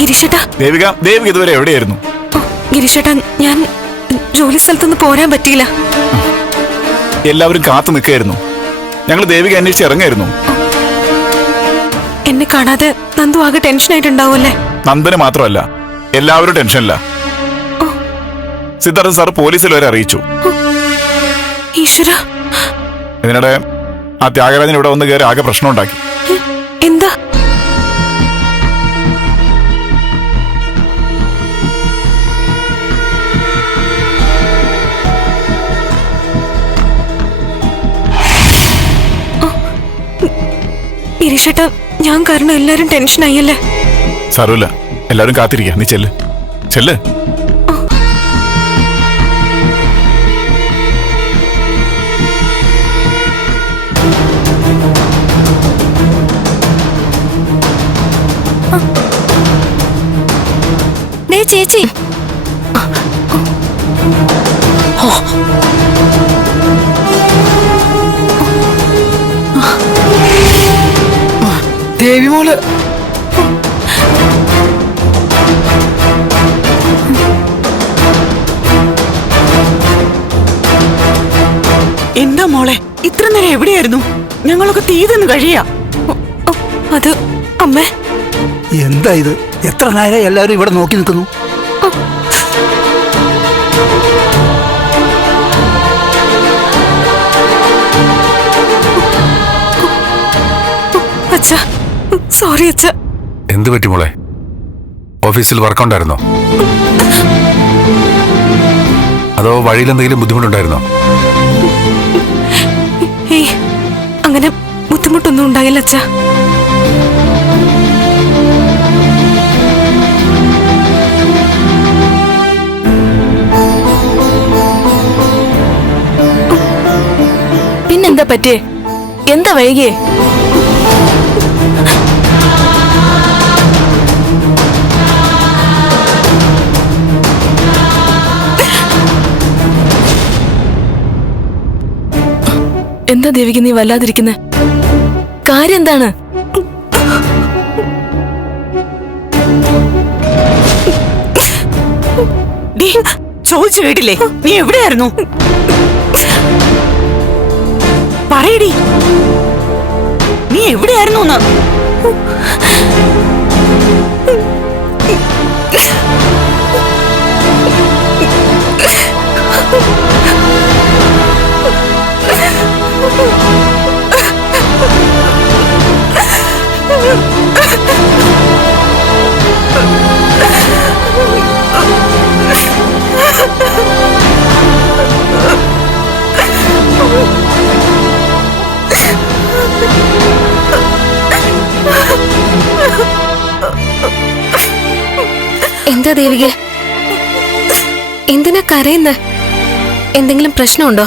ഗിരീഷേട്ടാ. ദേവിക ദേവിക ഇതുവരെ എവിടെയായിരുന്നു? ഓ, ഞാൻ ജോലി സ്ഥലത്തുനിന്ന് പോരാൻ പറ്റിയില്ല. എല്ലാവരും കാത്തു നിൽക്കായിരുന്നു ഞങ്ങൾ ദേവിക അന്വേഷിച്ച് ഇറങ്ങായിരുന്നു. എന്നെ കാണാതെ നന്ദു ആകെ ടെൻഷൻ ആയിട്ടുണ്ടാവുമല്ലേ? നന്ദന് മാത്രമല്ല എല്ലാവരും ടെൻഷനില്ല സിദ്ധാർത്ഥ സാർ പോലീസിൽ വരെ അറിയിച്ചു. ഈശ്വര. ഇതിനിടെ ആ ത്യാഗരാജൻ ഇവിടെ വന്ന് കയറി ആകെ പ്രശ്നം ഉണ്ടാക്കി ഗിരീഷേട്ടാ ഞാൻ കാരണം എല്ലാരും ടെൻഷനായല്ലേ? സാരമില്ല. എല്ലാരും കാത്തിരിക്കുക നീ ചെല്ല്. ചെല്ല്. ദേ ചേച്ചി ദേവിമോൾ എന്താ മോളെ? ഇത്ര നേരം എവിടെയായിരുന്നു? ഞങ്ങളൊക്കെ തീ തന്നു കഴിയാ. അത് അമ്മേ. എന്താ ഇത്? എത്ര നേരം എല്ലാവരും ഇവിടെ നോക്കി നിൽക്കുന്നു? അച്ഛാ. സോറി അച്ഛ. എന്ത് പറ്റി മോളെ? ഓഫീസിൽ വർക്ക് ഉണ്ടായിരുന്നോ അതോ വഴിയിൽ എന്തെങ്കിലും ബുദ്ധിമുട്ടുണ്ടായിരുന്നോ? ഏയ് അങ്ങനെ ബുദ്ധിമുട്ടൊന്നും ഉണ്ടായില്ല അച്ഛ. പിന്നെന്താ പറ്റിയേ? എന്താ വൈകിയേ? എന്താ ദേവിക്ക് നീ വല്ലാതിരിക്കുന്നെ? കാര്യം എന്താണ് ചോദിച്ചു കേട്ടില്ലേ? നീ എവിടെയായിരുന്നു? പറയടി. നീ എവിടെയായിരുന്നു എന്താ ദേവിക? എന്തിനാ കരയുന്ന? എന്തെങ്കിലും പ്രശ്നമുണ്ടോ?